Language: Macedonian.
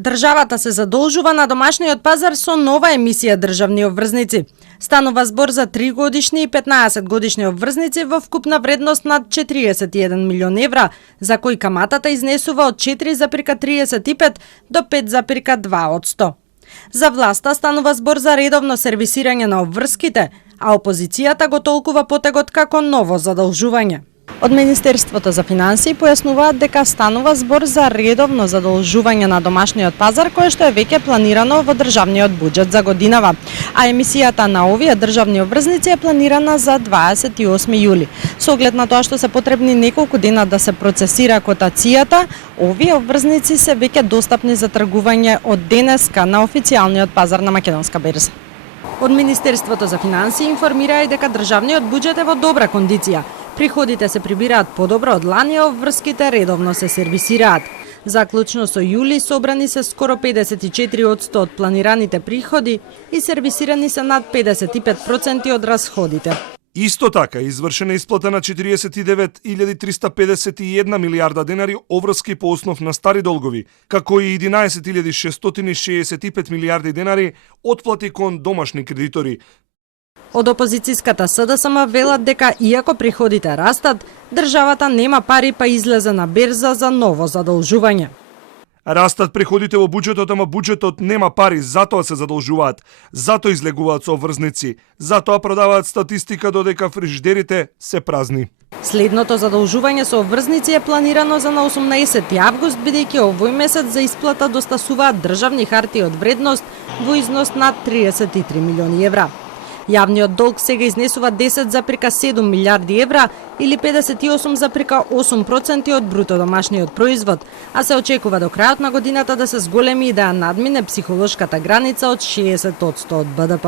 Државата се задолжува на домашниот пазар со нова емисија државни обврзници. Станува збор за 3 годишни и 15 годишни обврзници во вкупна вредност над 41 милион евра, за кои каматата изнесува од 4,35 до 5,2%. За власта станува збор за редовно сервисирање на обврските, а опозицијата го толкува потегот како ново задолжување. Од Министерството за финансии појаснуваат дека станува збор за редовно задолжување на домашниот пазар кое што е веќе планирано во државниот буџет за годинава, а емисијата на овие државни обврзници е планирана за 28 јули. Со оглед на тоа што се потребни неколку дена да се процесира котацијата, овие обврзници се веќе достапни за тргување од денеска на официјалниот пазар на македонска берза. Од Министерството за финансии информираа и дека државниот буџет е во добра кондиција. Приходите се прибираат подобро од лани, а обврските редовно се сервисираат. Заклучно со јули собрани се скоро 54% од планираните приходи и сервисирани се над 55% од расходите. Исто така, извршена исплата на 49.351 милиарда денари обврски по основ на стари долгови, како и 11.665 милиарди денари отплати кон домашни кредитори. Од опозицијската СДСМ велат дека иако приходите растат, државата нема пари па излезе на берза за ново задолжување. Растат приходите во буџетот, ама буџетот нема пари, затоа се задолжуваат, затоа излегуваат со обврзници, затоа продаваат статистика додека фриждерите се празни. Следното задолжување со обврзници е планирано за на 18 август, бидејќи овој месец за исплата достасуваат државни хартии од вредност во износ над 33 милиони евра. Јавниот долг сега изнесува 10,7 милиарди евра или 58,8% од бруто домашниот производ, а се очекува до крајот на годината да се зголеми и да ја надмине психолошката граница од 60% од БДП.